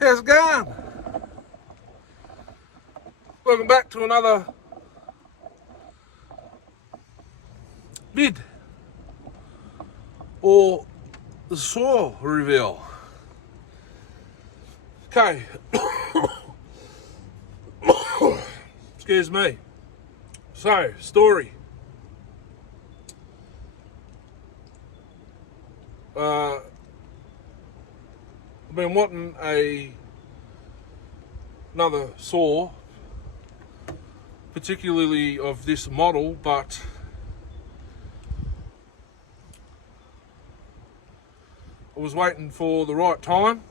How's it going? Welcome back to another vid or the saw reveal. Okay. Excuse me. So, story. I've been wanting another saw, particularly of this model, but I was waiting for the right time.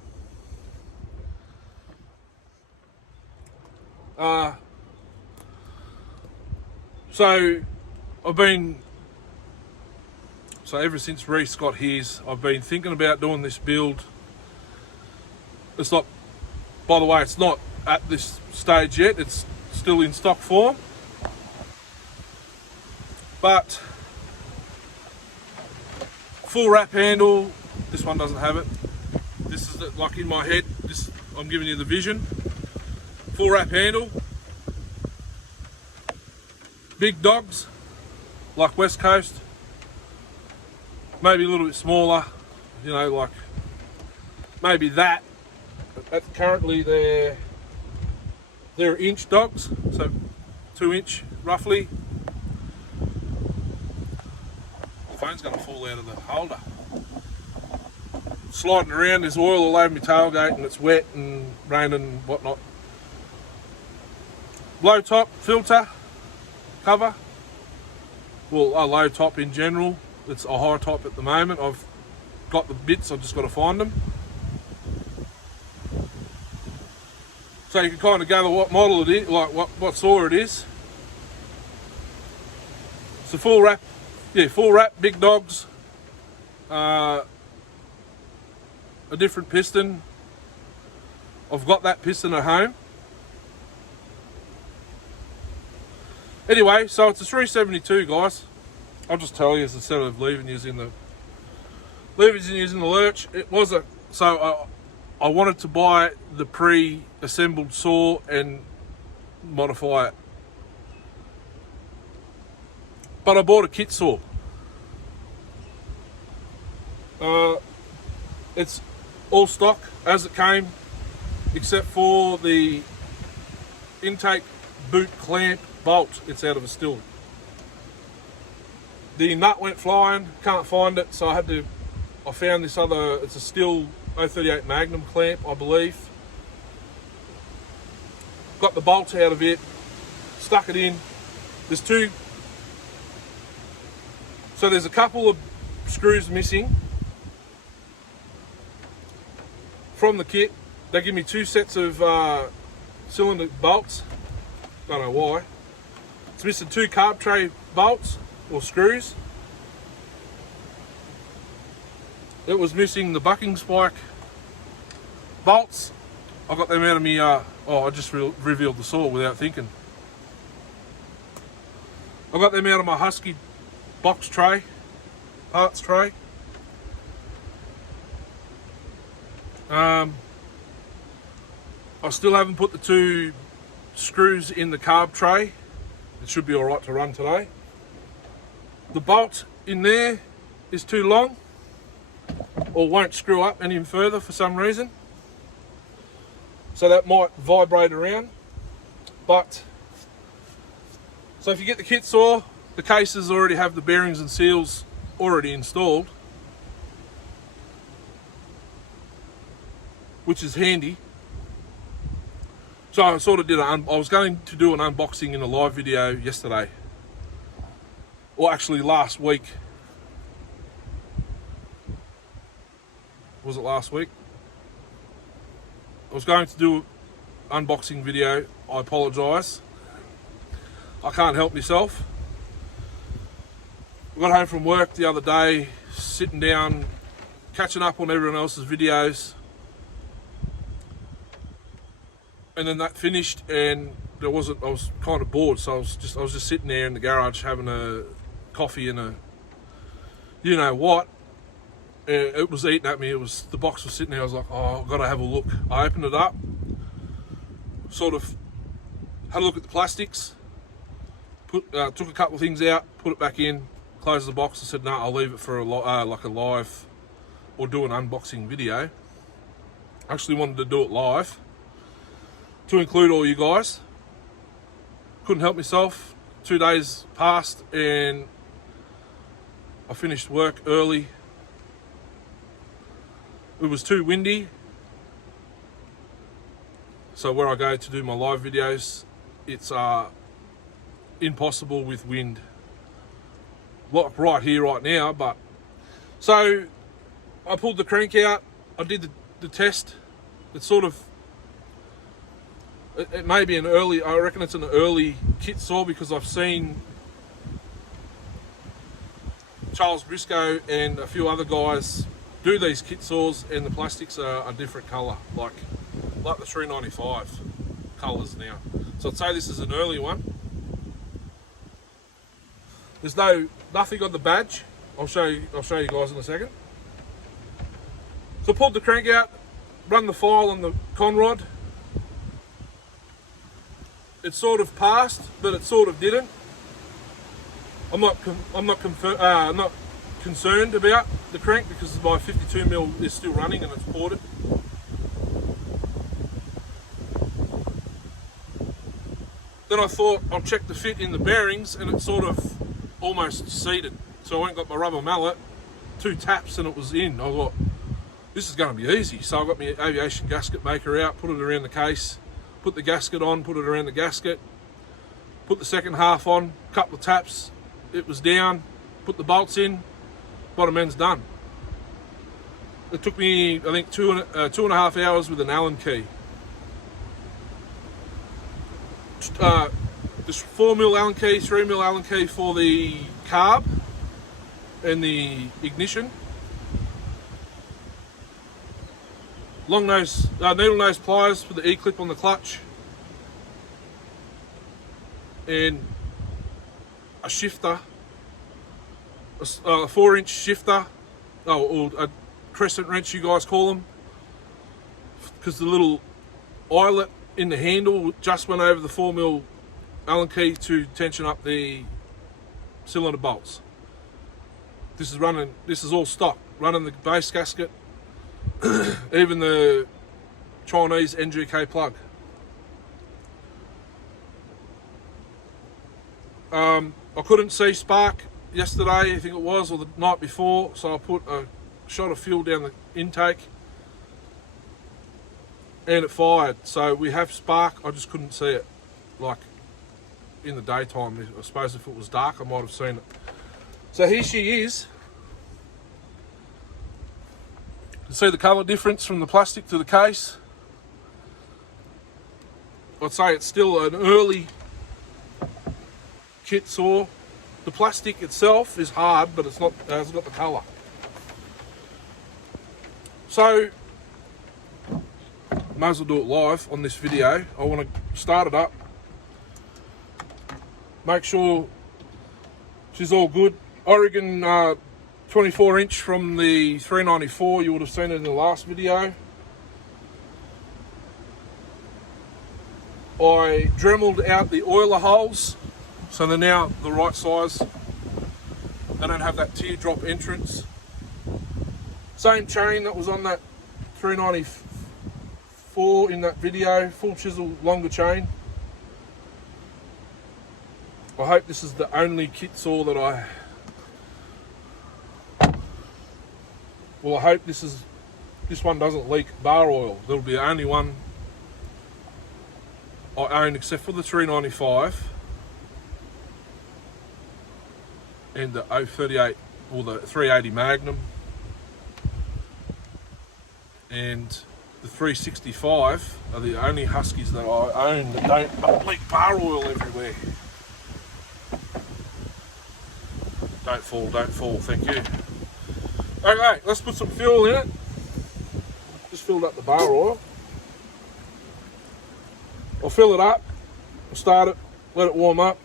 So ever since Reese got his, I've been thinking about doing this build. It's not, by the way, it's not at this stage yet. It's still in stock form. But full wrap handle, this one doesn't have it. This is like in my head, I'm giving you the vision. Full wrap handle. Big dogs, like West Coast. Maybe a little bit smaller, you know, like maybe that. But currently they're inch dogs, so 2 inch roughly. The phone's gonna fall out of the holder. Sliding around, there's oil all over my tailgate and it's wet and raining and whatnot. Low top filter cover. Well, a low top in general. It's a high top at the moment. I've got the bits, I've just got to find them. So you can kind of gather what model it is, like what saw it is. It's a full wrap, big dogs. A different piston. I've got that piston at home. Anyway, so it's a 372, guys. I'll just tell you instead of leaving you in the lurch. It was I wanted to buy the pre-assembled saw and modify it, but I bought a kit saw. It's all stock as it came, except for the intake boot clamp bolt. It's out of a still. The nut went flying, can't find it, so I found this other, it's a Stihl 038 Magnum clamp, I believe. Got the bolts out of it, stuck it in. There's a couple of screws missing from the kit. They give me 2 sets of cylinder bolts, don't know why. It's missing 2 carb tray bolts or screws. It was missing the bucking spike bolts. I got them out of me. I just revealed the saw without thinking. I got them out of my Husky box tray, parts tray. I still haven't put the 2 screws in the carb tray. It should be all right to run today. The bolt in there is too long, or won't screw up any further for some reason. So that might vibrate around. So if you get the kit saw, the cases already have the bearings and seals already installed, which is handy. So I sort of I was going to do an unboxing in a live video yesterday. Or actually last week. Was it last week? I was going to do an unboxing video. I apologise. I can't help myself. I got home from work the other day, sitting down, catching up on everyone else's videos. And then that finished and I was kind of bored, so I was just sitting there in the garage having a coffee and a you know what, it was eating at me. The box was sitting there. I was like, oh, I've got to have a look. I opened it up, sort of had a look at the plastics, took a couple of things out, put it back in, closed the box. I said, no, I'll leave it for like a live or do an unboxing video. I actually wanted to do it live to include all you guys. Couldn't help myself. 2 days passed and I finished work early. It was too windy. So where I go to do my live videos, it's impossible with wind. Like right here, right now, but... So I pulled the crank out. I did the test. It's sort of... It may be an early... I reckon it's an early kit saw because I've seen Charles Briscoe and a few other guys do these kit saws, and the plastics are a different colour, like the 395 colours now. So I'd say this is an early one. There's nothing on the badge. I'll show you guys in a second. So I pulled the crank out, run the file on the conrod. It sort of passed, but it sort of didn't. I'm not concerned about the crank because my 52mm is still running and it's ported. Then I thought I'll check the fit in the bearings, and it's sort of almost seated. So I went and got my rubber mallet, 2 taps and it was in. I thought, this is going to be easy. So I got my aviation gasket maker out, put it around the case, put the gasket on, put it around the gasket, put the second half on, couple of taps, it was down, put the bolts in, bottom end's done. It took me, I think, 2.5 hours with an Allen key. This 4mm Allen key, 3mm Allen key for the carb and the ignition. Long nose, needle nose pliers for the E-clip on the clutch. And a shifter, a 4-inch shifter, or a crescent wrench you guys call them, because the little eyelet in the handle just went over the 4mm Allen key to tension up the cylinder bolts. This is all stock, running the base gasket, even the Chinese NGK plug. I couldn't see spark yesterday, I think it was, or the night before, so I put a shot of fuel down the intake and it fired. So we have spark, I just couldn't see it, like in the daytime. I suppose if it was dark I might have seen it. So here she is. You can see the colour difference from the plastic to the case. I'd say it's still an early kit saw. The plastic itself is hard, but it's hasn't got the colour. So, may as well do it live on this video. I want to start it up, make sure she's all good. Oregon 24-inch from the 394, you would have seen it in the last video. I Dremeled out the oiler holes, so they're now the right size. They don't have that teardrop entrance. Same chain that was on that 394 in that video, full chisel, longer chain. I hope this is the only kit saw that I hope this one doesn't leak bar oil. That'll be the only one I own except for the 395 and the 038 or the 380 Magnum and the 365 are the only Huskies that I own that don't leak bar oil everywhere. Don't fall, thank you. Okay, let's put some fuel in it. Just filled up the bar oil. I'll fill it up, I'll start it, let it warm up.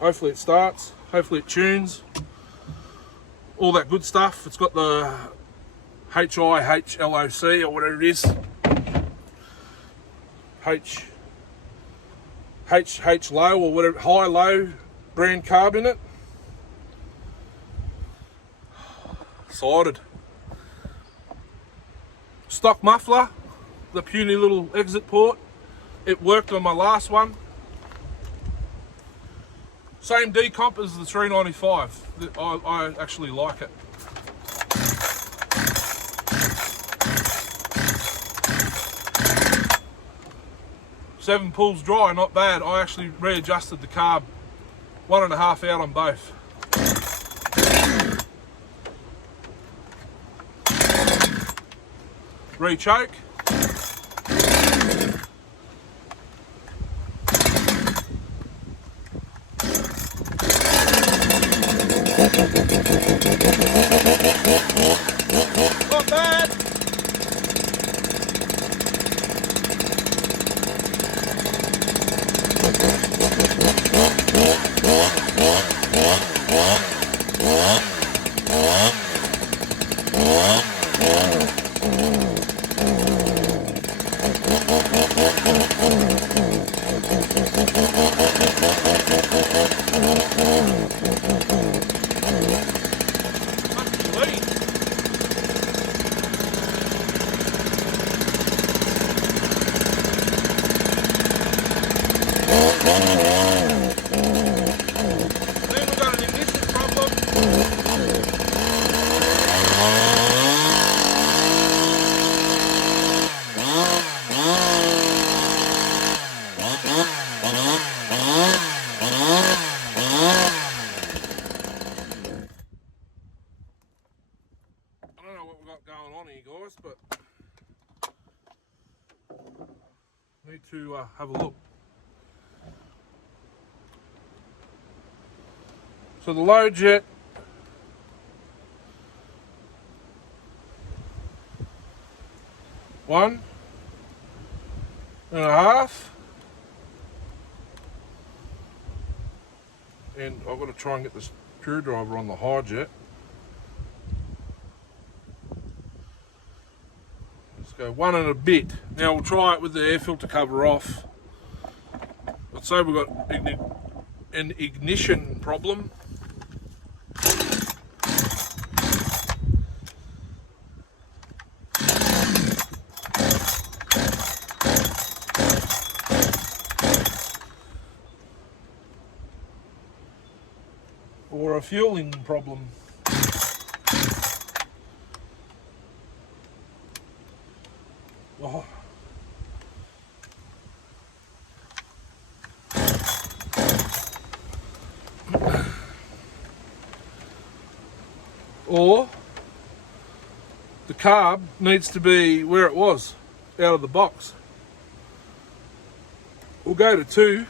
Hopefully it starts, hopefully it tunes. all that good stuff. It's got the HIHLOC or whatever it is. H low or whatever, high low brand carb in it. Excited. Stock muffler, the puny little exit port. It worked on my last one. Same decomp as the 395. I actually like it. Seven pulls dry, not bad. I actually readjusted the carb 1.5 out on both. Re-choke. Not bad. But need to have a look. So the low jet one and a half, and I've got to try and get this screwdriver on the high jet. Go 1 and a bit. Now we'll try it with the air filter cover off. Let's say we've got an ignition problem. Or a fueling problem. Oh. Or the carb needs to be where it was, out of the box. We'll go to 2.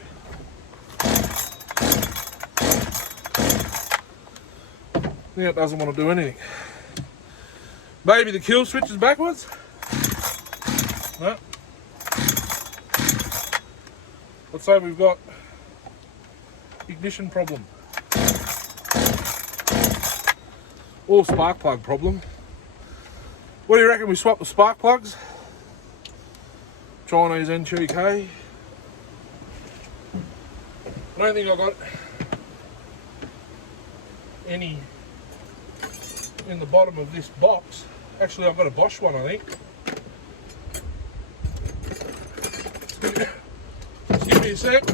Now it doesn't want to do anything. Maybe the kill switch is backwards. No. Let's say we've got ignition problem or spark plug problem. What do you reckon we swap the spark plugs? Chinese NGK. I don't think I got any in the bottom of this box. Actually, I've got a Bosch one, I think. Just give me a sec.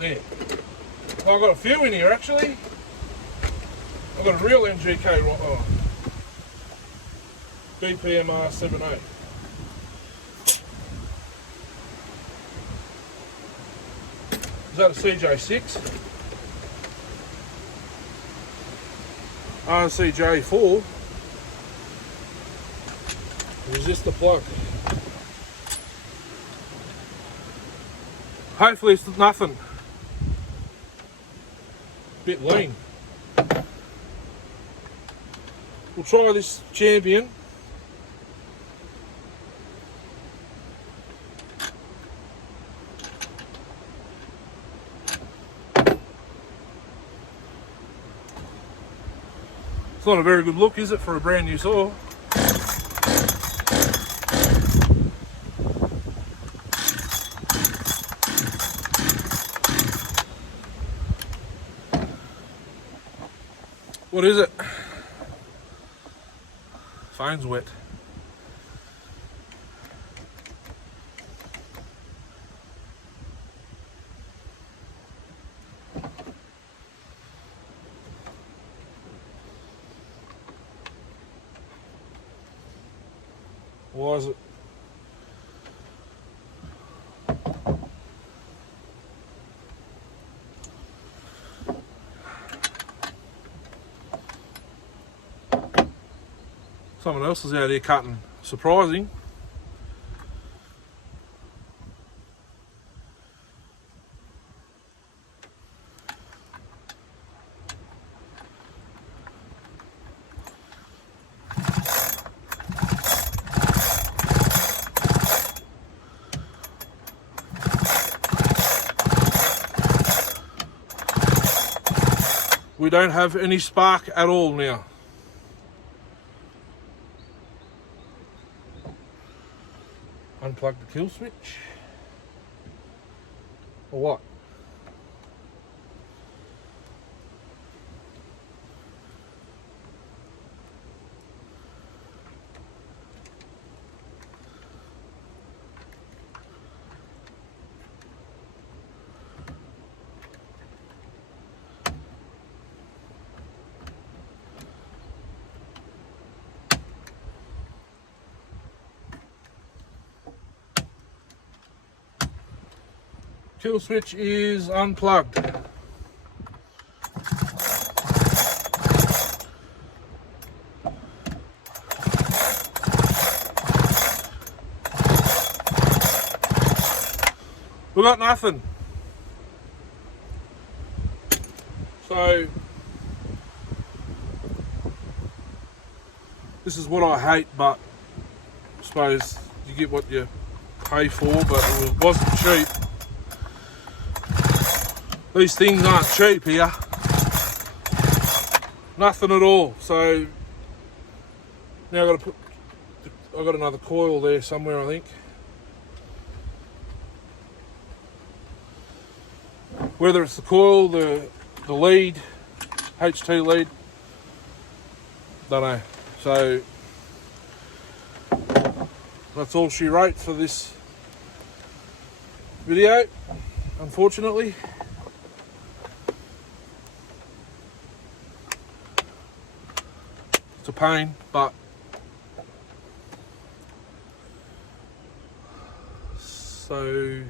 There. I've got a few in here actually. I've got a real NGK BPMR 78. Is that a CJ6? RCJ4. Resistor plug. Hopefully it's nothing. Bit lean. We'll try this Champion. It's not a very good look, is it, for a brand new saw? What is it? Phone's wet. Why is it? Someone else is out here cutting. Surprising. We don't have any spark at all now. Unplug the kill switch. Or what? Kill switch is unplugged. We got nothing. So this is what I hate, but I suppose you get what you pay for, but it wasn't cheap. These things aren't cheap here. Nothing at all. So now I've got another coil there somewhere, I think. Whether it's the coil, the lead, HT lead, don't know. So that's all she wrote for this video, unfortunately. It's a pain, but so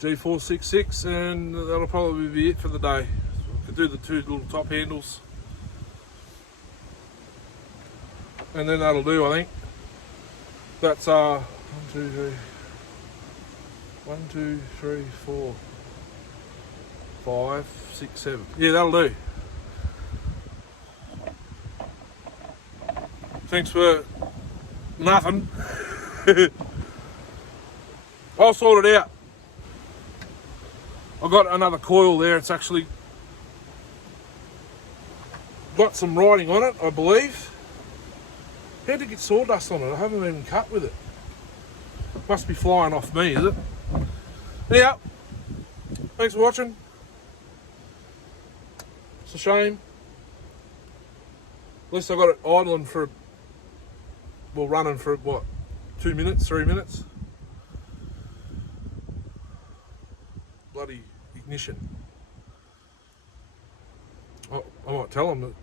G466, and that'll probably be it for the day. So we could do the two little top handles, and then that'll do, I think. That's 1, 2, 3, 4, 5, 6, 7. Yeah, that'll do. Thanks for nothing. I'll sort it out. I've got another coil there. It's actually got some writing on it, I believe. How to get sawdust on it? I haven't even cut with it. Must be flying off me, is it? Anyhow, thanks for watching. It's a shame. At least I got it idling for, well, running for what, 2 minutes, 3 minutes. Bloody ignition. I might tell them that.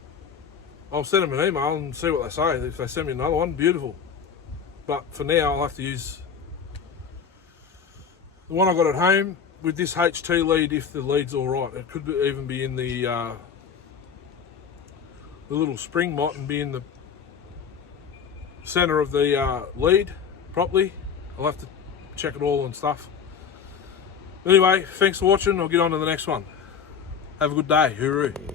I'll send them an email and see what they say. If they send me another one, beautiful. But for now, I'll have to use the one I got at home with this HT lead if the lead's all right. It could even be in the little spring mott and be in the center of the lead properly. I'll have to check it all and stuff. Anyway, thanks for watching. I'll get on to the next one. Have a good day. Hooroo.